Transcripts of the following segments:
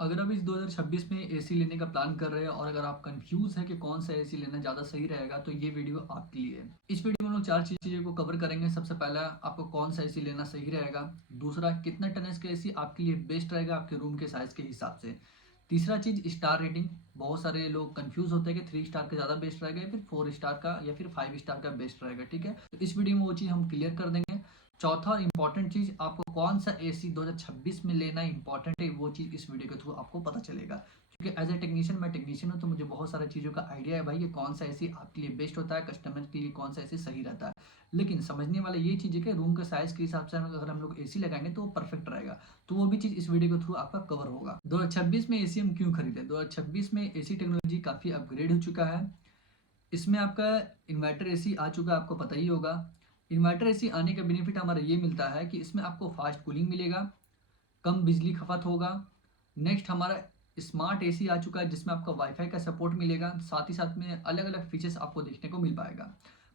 अगर आप इस 2026 में एसी लेने का प्लान कर रहे हैं और अगर आप कंफ्यूज है कि कौन सा एसी लेना ज़्यादा सही रहेगा तो ये वीडियो आपके लिए है। इस वीडियो में हम लोग चार चीज़ों को कवर करेंगे। सबसे पहला, आपको कौन सा एसी लेना सही रहेगा। दूसरा, कितना टन का एसी आपके लिए बेस्ट रहेगा आपके रूम के साइज के हिसाब से। तीसरा चीज़, स्टार रेटिंग। बहुत सारे लोग कंफ्यूज होते हैं कि 3 स्टार का ज़्यादा बेस्ट रहेगा या फिर 4 स्टार का या फिर 5 स्टार का बेस्ट रहेगा। ठीक है, तो इस वीडियो में वो चीज़ हम क्लियर कर देंगे। चौथा इंपॉर्टेंट चीज, आपको कौन सा एसी 2026 में लेना इंपॉर्टेंट है, वो चीज इस वीडियो के थ्रू आपको पता चलेगा। क्योंकि एज ए टेक्नीशियन, मैं टेक्नीशियन हूँ तो मुझे बहुत सारी चीज़ों का आइडिया है भाई, ये कौन सा एसी आपके लिए बेस्ट होता है, कस्टमर के लिए कौन सा एसी सही रहता है। लेकिन समझने वाला ये चीज़ है कि रूम के साइज के हिसाब से अगर हम लोग एसी लगाएंगे तो वो परफेक्ट रहेगा। तो वो भी चीज़ इस वीडियो के थ्रू आपका कवर होगा। 2026 में एसी हम क्यों खरीदे। 2026 में एसी टेक्नोलॉजी काफ़ी अपग्रेड हो चुका है। इसमें आपका इन्वर्टर एसी आ चुका है, आपको पता ही होगा। इन्वर्टर एसी आने का बेनिफिट हमारा ये मिलता है कि इसमें आपको फास्ट कूलिंग मिलेगा, कम बिजली खपत होगा। नेक्स्ट, हमारा स्मार्ट एसी आ चुका है जिसमें आपका वाईफाई का सपोर्ट मिलेगा, साथ ही साथ में अलग अलग फीचर्स आपको देखने को मिल पाएगा।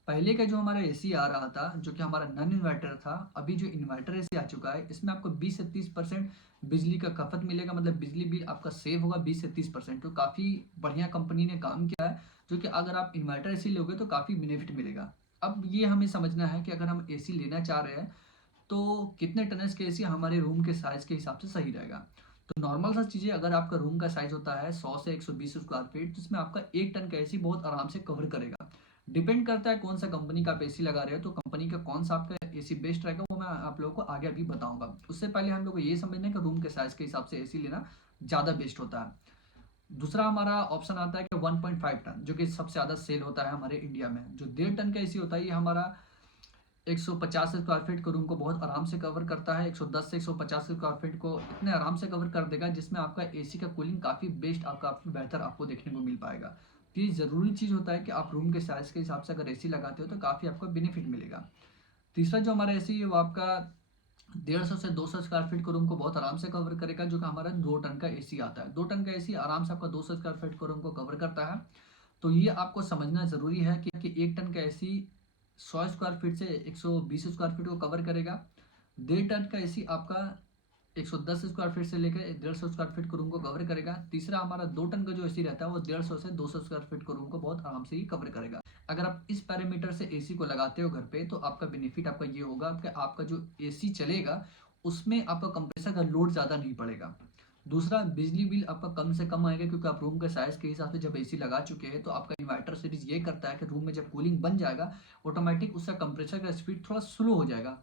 पहले का जो हमारा एसी आ रहा था जो कि हमारा नॉन इन्वर्टर था, अभी जो इन्वर्टर एसी आ चुका है इसमें आपको 20 से 30% बिजली का खपत मिलेगा, मतलब बिजली बिल आपका सेव होगा 20 से 30%। तो काफ़ी बढ़िया कंपनी ने काम किया है, जो कि अगर आप इन्वर्टर एसी लोगे तो काफ़ी बेनिफिट मिलेगा। अब ये हमें समझना है कि अगर हम एसी लेना चाह रहे हैं तो कितने टनस के एसी हमारे रूम के साइज के हिसाब से सही रहेगा। तो नॉर्मल सा चीज़ें, अगर आपका रूम का साइज होता है 100 से 120 स्क्वायर फीट, जिसमें आपका 1 टन का एसी बहुत आराम से कवर करेगा। डिपेंड करता है कौन सा कंपनी का आप एसी लगा रहे हो, तो कंपनी का कौन सा आपका एसी बेस्ट रहेगा वो मैं आप लोगों को आगे अभी बताऊंगा। उससे पहले हम लोग को ये समझना है कि रूम के साइज के हिसाब से एसी लेना ज़्यादा बेस्ट होता है। दूसरा हमारा ऑप्शन आता है कि 1.5 टन, जो कि सबसे ज़्यादा सेल होता है हमारे इंडिया में। जो 1.5 टन का एसी होता है ये हमारा 150 स्क्वायर फीट के रूम को बहुत आराम से कवर करता है। 110 से 150 स्क्वायर फीट को इतने आराम से कवर कर देगा, जिसमें आपका एसी का कूलिंग काफ़ी बेस्ट, आपका काफ़ी बेहतर आपको देखने को मिल पाएगा। तो ये ज़रूरी चीज़ होता है कि आप रूम के साइज के हिसाब से अगर एसी लगाते हो तो काफ़ी आपको बेनिफिट मिलेगा। तीसरा जो हमारा एसी है वो आपका 150 से 200 स्क्वायर फीट के रूम को बहुत आराम से कवर करेगा, जो कि हमारा 2 टन का एसी आता है। 2 टन का एसी आराम से आपका 200 स्क्वायर फीट के रूम को कवर करता है। तो ये आपको समझना जरूरी है कि 1 टन का एसी 100 स्क्वायर फीट से 120 स्क्वायर फीट को कवर करेगा। 1.5 टन का एसी आपका 110 स्क्वायर फीट से लेकर 150 स्क्वायर फीट के रूम को कवर करेगा। तीसरा, हमारा 2 टन का जो एसी रहता है वो 150 से 200 स्क्वायर फीट के रूम को बहुत आराम से ही कवर करेगा। अगर आप इस पैरामीटर से एसी को लगाते हो घर पे तो आपका बेनिफिट आपका ये होगा कि आपका जो एसी चलेगा उसमें आपका कंप्रेसर का लोड ज़्यादा नहीं पड़ेगा। दूसरा, बिजली बिल आपका कम से कम आएगा, क्योंकि आप रूम के साइज के हिसाब से जब एसी लगा चुके हैं तो आपका इन्वर्टर सीरीज ये करता है कि रूम में जब कूलिंग बन जाएगा ऑटोमेटिक उसका कंप्रेसर का स्पीड थोड़ा स्लो हो जाएगा,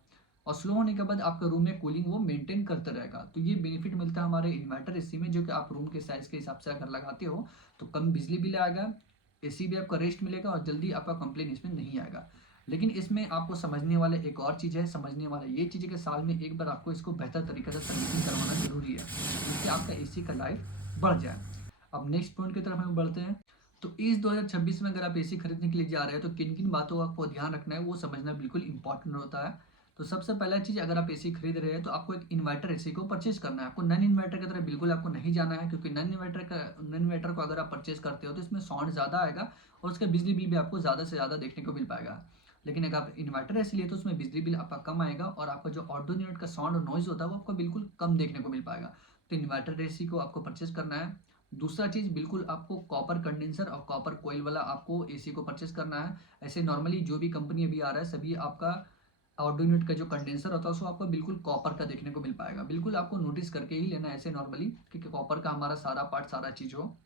और स्लो होने के बाद आपका रूम में कूलिंग वो मेंटेन करता रहेगा। तो ये बेनिफिट मिलता है हमारे इन्वर्टर एसी में, जो कि आप रूम के साइज के हिसाब से अगर लगाते हो तो कम बिजली बिल आएगा, एसी भी आपका रेस्ट मिलेगा और जल्दी आपका कंप्लेन इसमें नहीं आएगा। लेकिन इसमें आपको समझने वाले एक और चीज़ है, समझने वाला ये चीज़ है कि साल में एक बार आपको इसको बेहतर तरीके से सर्विसिंग करवाना जरूरी है, जिससे आपका एसी का लाइफ बढ़ जाए। अब नेक्स्ट पॉइंट की तरफ हम बढ़ते हैं। तो इस 2026 में अगर आप एसी खरीदने के लिए जा रहे हैं तो किन किन बातों का आपको ध्यान रखना है वो समझना बिल्कुल इंपॉर्टेंट होता है। तो सबसे पहला चीज़, अगर आप एसी खरीद रहे हैं तो आपको एक इन्वर्टर एसी को परचेज करना है। आपको नॉन इन्वर्टर की तरफ बिल्कुल आपको नहीं जाना है, क्योंकि नॉन इन्वर्टर को अगर आप परचेज करते हो तो इसमें साउंड ज़्यादा आएगा और उसका बिजली बिल भी आपको ज़्यादा से ज़्यादा देखने को मिल पाएगा। लेकिन अगर आप इन्वर्टर ऐसे लिए तो उसमें बिजली बिल आपका कम आएगा और आपका जो आउटडोर यूनिट का साउंड और नॉइज होता है वो आपको बिल्कुल कम देखने को मिल पाएगा। तो इन्वर्टर एसी को आपको परचेज करना है। दूसरा चीज़, बिल्कुल आपको कॉपर कंडेंसर और कॉपर कोयल वाला आपको एसी को परचेज करना है। ऐसे नॉर्मली जो भी कंपनी अभी आ रहा है सभी आपका आउटडोर यूनिट का जो कंडेंसर होता है उसको आपको बिल्कुल कॉपर का देखने को मिल पाएगा। बिल्कुल आपको नोटिस करके ही लेना है ऐसे नॉर्मली, क्योंकि कॉपर का हमारा सारा पार्ट सारा चीज़ हो।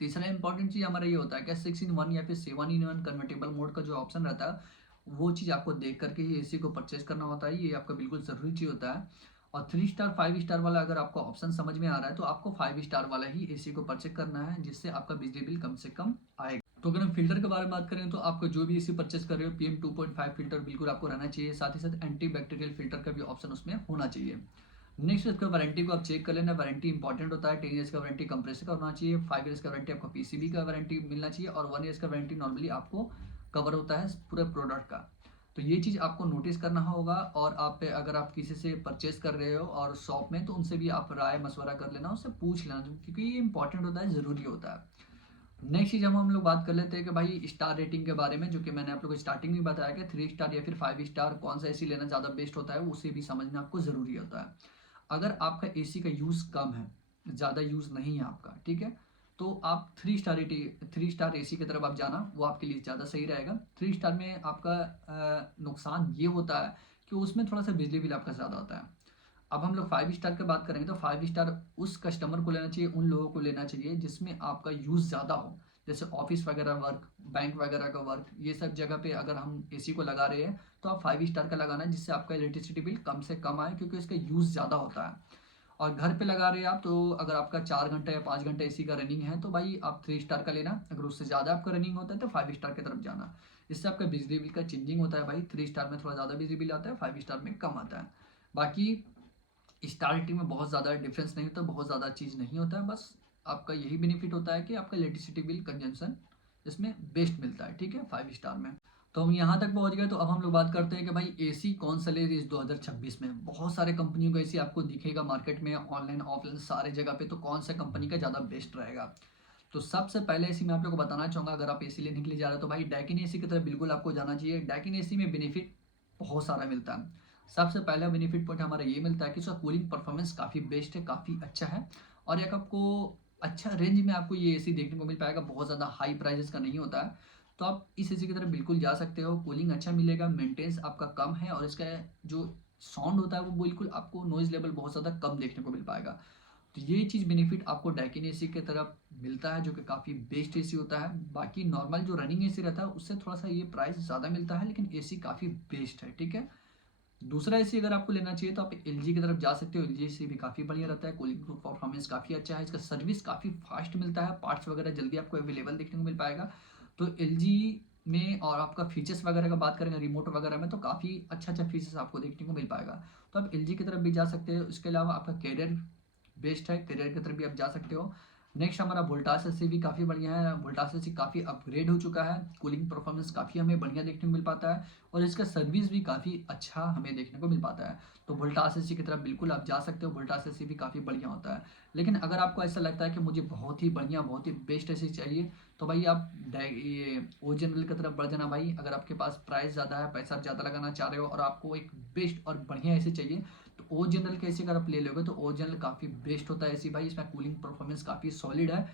तीसरा इंपॉर्टेंट चीज़ हमारा ये होता है कि 6 in 1 या फिर 7 in 1 कन्वर्टेबल मोड का जो ऑप्शन रहता है वो चीज़ आपको देख करके ही एसी को परचेज करना होता है, ये आपका बिल्कुल ज़रूरी चीज़ होता है। और 3 स्टार 5 स्टार वाला अगर आपको ऑप्शन समझ में आ रहा है तो आपको 5 स्टार वाला ही एसी को परचेज करना है, जिससे आपका बिजली बिल कम से कम आएगा। तो अगर हम फिल्टर के बारे में बात करें तो आपको जो भी एसी परचेज कर रहे हो PM 2.5 फिल्टर बिल्कुल आपको रहना चाहिए, साथ ही साथ एंटी बैक्टीरियल फिल्टर का भी ऑप्शन उसमें होना चाहिए। नेक्स्ट, इसका वारंटी को आप चेक कर लेना। वारंटी इंपॉर्टेंट होता है। 10 ईयर्स का वारंटी कंप्रेसर का होना चाहिए, 5 ईयर्स का वारंटी आपको पीसीबी का वारंटी मिलना चाहिए और 1 ईयर्स का वारंटी नॉर्मली आपको कवर होता है पूरे प्रोडक्ट का। तो ये चीज़ आपको नोटिस करना होगा। और आप अगर आप किसी से परचेस कर रहे हो और शॉप में, तो उनसे भी आप राय मशवरा कर लेना, उससे पूछ लेना, क्योंकि ये इंपॉर्टेंट होता है, ज़रूरी होता है। नेक्स्ट चीज़ हम लोग बात कर लेते हैं कि भाई स्टार रेटिंग के बारे में, जो कि मैंने आप लोगों को स्टार्टिंग में बताया कि 3 स्टार या फिर 5 स्टार कौन सा एसी लेना ज़्यादा बेस्ट होता है, उसे भी समझना आपको ज़रूरी होता है। अगर आपका एसी का यूज़ कम है, ज़्यादा यूज़ नहीं है आपका, ठीक है। तो आप 3 स्टार एसी की तरफ आप जाना, वो आपके लिए ज़्यादा सही रहेगा। 3 स्टार में आपका नुकसान ये होता है कि उसमें थोड़ा-सा बिजली बिल आपका ज़्यादा आता है। अब हम लोग 5 स्टार की बात करेंगे तो 5 स्टार उस कस्टमर को लेना चाहिए, उन लोगों को लेना चाहिए जिसमें आपका यूज़ ज़्यादा हो। जैसे ऑफ़िस वगैरह वर्क, बैंक वगैरह का वर्क, ये सब जगह पे अगर हम एसी को लगा रहे हैं, तो आप 5 स्टार का लगाना जिससे आपका इलेक्ट्रिसिटी बिल कम से कम आए, क्योंकि इसका यूज़ ज़्यादा होता है। और घर पे लगा रहे हैं आप, तो अगर आपका 4 घंटे या 5 घंटे एसी का रनिंग है तो भाई आप 3 स्टार का लेना। अगर उससे ज़्यादा आपका रनिंग होता है तो 5 स्टार की तरफ जाना। इससे आपका बिजली बिल का चेंजिंग होता है भाई, 3 स्टार में थोड़ा ज़्यादा बिजली बिल आता है, 5 स्टार में कम आता है। बाकी स्टार रेटिंग में बहुत ज़्यादा डिफरेंस नहीं होता, बहुत ज़्यादा चीज़ नहीं होता है, बस आपका यही बेनिफिट होता है कि आपका इलेक्ट्रिसिटी बिल कंजम्पशन इसमें बेस्ट मिलता है, ठीक है, 5 स्टार में। तो हम यहाँ तक पहुँच गए, तो अब हम लोग बात करते हैं कि भाई एसी कौन सा ले इस 2026 में। बहुत सारे कंपनियों का एसी आपको दिखेगा मार्केट में, ऑनलाइन ऑफलाइन सारे जगह पे, तो कौन सा कंपनी का ज़्यादा बेस्ट रहेगा। तो सबसे पहले एसी मैं आप लोग को बताना चाहूँगा, अगर आप एसी लेने के लिए जा रहे हो तो भाई डैकिन एसी की तरफ बिल्कुल आपको जाना चाहिए। डैकिन एसी में बेनिफिट बहुत सारा मिलता है। सबसे पहला बेनिफिट पॉइंट हमारा ये मिलता है कि उसका कूलिंग परफॉर्मेंस काफ़ी बेस्ट है, काफ़ी अच्छा है। और एक आपको अच्छा रेंज में आपको ये एसी देखने को मिल पाएगा, बहुत ज़्यादा हाई प्राइजेस का नहीं होता है। तो आप इस एसी की तरफ बिल्कुल जा सकते हो, कूलिंग अच्छा मिलेगा, मेंटेनेंस आपका कम है, और इसका जो साउंड होता है वो बिल्कुल आपको नॉइज़ लेवल बहुत ज़्यादा कम देखने को मिल पाएगा। तो ये चीज़ बेनिफिट आपको डैकिन एसी की तरफ मिलता है, जो कि काफ़ी बेस्ट एसी होता है। बाकी नॉर्मल जो रनिंग एसी रहता है उससे थोड़ा सा ये प्राइस ज़्यादा मिलता है, लेकिन एसी काफ़ी बेस्ट है, ठीक है। दूसरा एसी अगर आपको लेना चाहिए तो आप एलजी की तरफ जा सकते हो। एलजी एसी भी काफ़ी बढ़िया रहता है, कूलिंग परफॉर्मेंस काफ़ी अच्छा है, इसका सर्विस काफ़ी फास्ट मिलता है, पार्ट्स वगैरह जल्दी आपको अवेलेबल देखने को मिल पाएगा। तो एलजी में और आपका फीचर्स वगैरह का बात करेंगे रिमोट वगैरह में, तो काफ़ी अच्छा अच्छा फीचर्स आपको देखने को मिल पाएगा। तो आप एलजी की तरफ भी जा सकते हो। इसके अलावा आपका कैरियर बेस्ट है, करियर की तरफ भी आप जा सकते हो। नेक्स्ट हमारा वोल्टास एसी भी काफ़ी बढ़िया है। वोल्टास एसी काफ़ी अपग्रेड हो चुका है, कूलिंग परफॉर्मेंस काफ़ी हमें बढ़िया देखने को मिल पाता है, और इसका सर्विस भी काफ़ी अच्छा हमें देखने को मिल पाता है। तो वोल्टास एसी की तरफ बिल्कुल आप जा सकते हो, वोल्टास एसी भी काफ़ी बढ़िया होता है। लेकिन अगर आपको ऐसा लगता है कि मुझे बहुत ही बढ़िया, बहुत ही बेस्ट एसी चाहिए, तो भाई आप ये ओ जनरल की तरफ बढ़ जाना भाई। अगर आपके पास प्राइस ज़्यादा है, पैसा ज़्यादा लगाना चाह रहे हो, और आपको एक बेस्ट और बढ़िया एसी चाहिए, तो ओ जनरल के एसी अगर आप ले लोगे तो ओ जनरल काफ़ी बेस्ट होता है एसी भाई। इसमें कूलिंग परफॉर्मेंस काफ़ी सॉलिड है,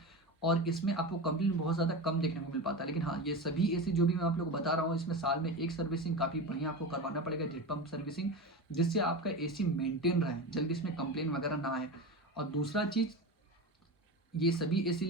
और इसमें आपको कंप्लेंट बहुत ज़्यादा कम देखने को मिल पाता है। लेकिन हाँ, ये सभी एसी जो भी मैं आप लोग को बता रहा हूँ, इसमें साल में एक सर्विसिंग काफ़ी बढ़िया आपको करवाना पड़ेगा, जेट पंप सर्विसिंग, जिससे आपका एसी मेंटेन रहे, जल्दी इसमें कंप्लेन वगैरह ना आए। और दूसरा चीज़, ये सभी एसी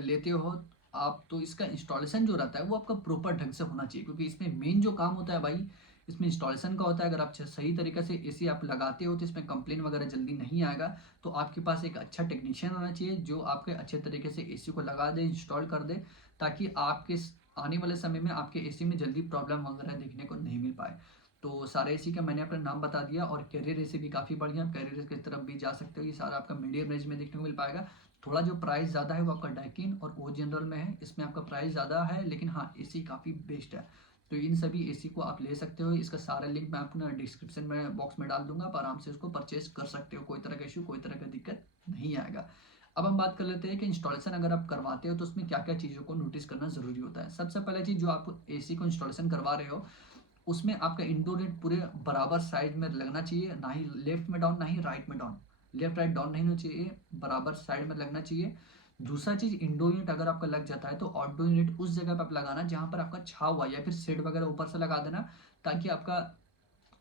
लेते हो आप, तो इसका इंस्टॉलेशन जो रहता है वो आपका प्रॉपर ढंग से होना चाहिए, क्योंकि इसमें मेन जो काम होता है भाई, इसमें इंस्टॉलेशन का होता है। अगर आप सही तरीके से एसी आप लगाते हो तो इसमें कंप्लेन वगैरह जल्दी नहीं आएगा। तो आपके पास एक अच्छा टेक्नीशियन होना चाहिए जो आपके अच्छे तरीके से एसी को लगा दे, इंस्टॉल कर दे, ताकि आपके आने वाले समय में आपके एसी में जल्दी प्रॉब्लम वगैरह देखने को नहीं मिल पाए। तो सारे एसी का मैंने अपना नाम बता दिया, और कैरियर एसी भी काफ़ी बढ़िया, कैरियर की तरफ भी जा सकते हो। ये सारा आपका मीडियम रेंज में देखने को मिल पाएगा। थोड़ा जो प्राइस ज़्यादा है वो आपका डैकिन और ओ जनरल में है, इसमें आपका प्राइस ज़्यादा है, लेकिन हाँ एसी काफ़ी बेस्ट है। तो इन सभी एसी को आप ले सकते हो। इसका सारा लिंक मैं आपको डिस्क्रिप्शन में बॉक्स में डाल दूंगा, आप आराम से उसको परचेज कर सकते हो, कोई तरह का इशू, कोई तरह का दिक्कत नहीं आएगा। अब हम बात कर लेते हैं कि इंस्टॉलेशन अगर आप करवाते हो तो उसमें क्या क्या चीज़ों को नोटिस करना ज़रूरी होता है। सबसे पहले चीज़, जो आप एसी को इंस्टॉलेशन करवा रहे हो उसमें आपका इंडोर यूनिट पूरे बराबर साइज में लगना चाहिए, ना ही लेफ्ट में डाउन, ना ही राइट में डाउन। लेफ्ट राइट डाउन नहीं होना चाहिए, बराबर साइड में लगना चाहिए। दूसरा चीज, इंडोर यूनिट अगर आपका लग जाता है तो आउटडोर यूनिट उस जगह पे आप लगाना जहां पर आपका छाव हुआ, या फिर शेड वगैरह ऊपर से लगा देना, ताकि आपका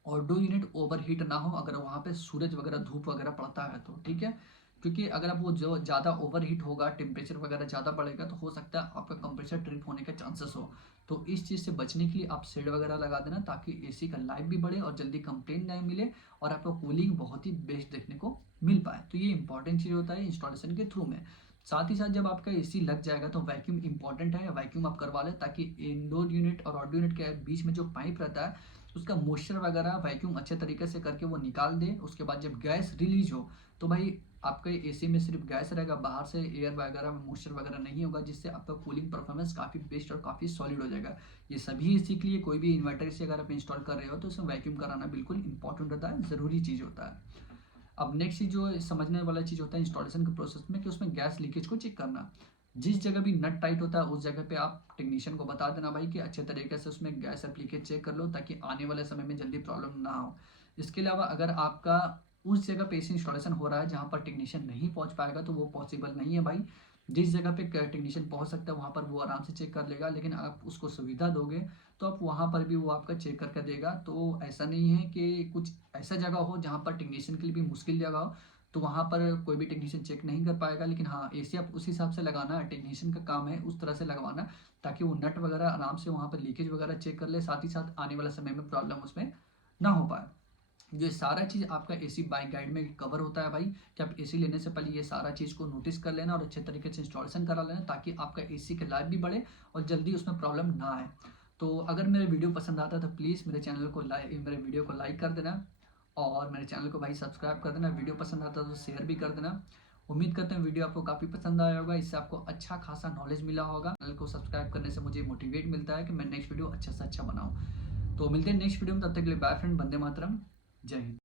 आउटडोर यूनिट ओवर हीट ना हो अगर वहाँ पे सूरज वगैरह धूप वगैरह पड़ता है तो, ठीक है। क्योंकि अगर आप वो जो ज़्यादा ओवर हीट होगा, टेम्परेचर वगैरह ज़्यादा बढ़ेगा, तो हो सकता है आपका कंप्रेसर ट्रिप होने के चांसेस हो। तो इस चीज़ से बचने के लिए आप शेड वगैरह लगा देना, ताकि एसी का लाइफ भी बढ़े और जल्दी कंप्लेन नहीं मिले, और आपको कूलिंग बहुत ही बेस्ट देखने को मिल पाए। तो ये इंपॉर्टेंट चीज़ होता है इंस्टॉलेशन के थ्रू में। साथ ही साथ जब आपका एसी लग जाएगा तो वैक्यूम इंपॉर्टेंट है, वैक्यूम आप करवा लें, ताकि इंडोर यूनिट और आउटडोर यूनिट के बीच में जो पाइप रहता है उसका मॉइस्चर वगैरह वैक्यूम अच्छे तरीके से करके वो निकाल दे। उसके बाद जब गैस रिलीज हो तो भाई आपके एसी में सिर्फ गैस रहेगा, बाहर से एयर वगैरह में मॉइस्चर वगैरह नहीं होगा, जिससे आपका कूलिंग परफॉर्मेंस काफ़ी बेस्ट और काफ़ी सॉलिड हो जाएगा। ये सभी एसी के लिए, कोई भी इन्वर्टर से अगर आप इंस्टॉल कर रहे हो तो उसमें वैक्यूम कराना बिल्कुल इंपॉर्टेंट होता है, ज़रूरी चीज़ होता है। अब नेक्स्ट चीज जो समझने वाला चीज़ होता है इंस्टॉलेशन के प्रोसेस में, कि उसमें गैस लीकेज को चेक करना। जिस जगह भी नट टाइट होता है उस जगह पे आप टेक्नीशियन को बता देना भाई कि अच्छे तरीके से उसमें गैस लीकेज चेक कर लो, ताकि आने वाले समय में जल्दी प्रॉब्लम ना हो। इसके अलावा अगर आपका उस जगह पे एसी इंस्टॉलेशन हो रहा है जहाँ पर टेक्नीशियन नहीं पहुँच पाएगा, तो वो पॉसिबल नहीं है भाई। जिस जगह पे टेक्नीशियन पहुँच सकता है वहाँ पर वो आराम से चेक कर लेगा, लेकिन आप उसको सुविधा दोगे तो आप वहाँ पर भी वो आपका चेक करके देगा। तो ऐसा नहीं है कि कुछ ऐसा जगह हो जहाँ पर टेक्नीशियन के लिए भी मुश्किल जगह हो, तो वहाँ पर कोई भी टेक्नीशियन चेक नहीं कर पाएगा। लेकिन हाँ, एसी आप उस हिसाब से लगाना है, टेक्नीशियन का काम है उस तरह से लगवाना, ताकि वो नट वगैरह आराम से वहाँ पर लीकेज वगैरह चेक कर ले, साथ ही साथ आने वाला समय में प्रॉब्लम उसमें ना हो पाए। ये सारा चीज़ आपका एसी बाइक गाइड में कवर होता है भाई, कि आप एसी लेने से पहले ये सारा चीज़ को नोटिस कर लेना और अच्छे तरीके से इंस्टॉलेशन करा लेना, ताकि आपका एसी की लाइफ भी बढ़े और जल्दी उसमें प्रॉब्लम ना आए। तो अगर मेरे वीडियो पसंद आता है तो प्लीज़ मेरे वीडियो को लाइक कर देना, और मेरे चैनल को भाई सब्सक्राइब कर देना। वीडियो पसंद आता है तो शेयर भी कर देना। उम्मीद करते हैं वीडियो आपको काफ़ी पसंद आया होगा, इससे आपको अच्छा खासा नॉलेज मिला होगा। चैनल को सब्सक्राइब करने से मुझे मोटिवेट मिलता है कि मैं नेक्स्ट वीडियो अच्छा से अच्छा बनाऊँ। तो मिलते हैं नेक्स्ट वीडियो में, तब तक के लिए बाय फ्रेंड, वंदे मातरम, जय हिंद।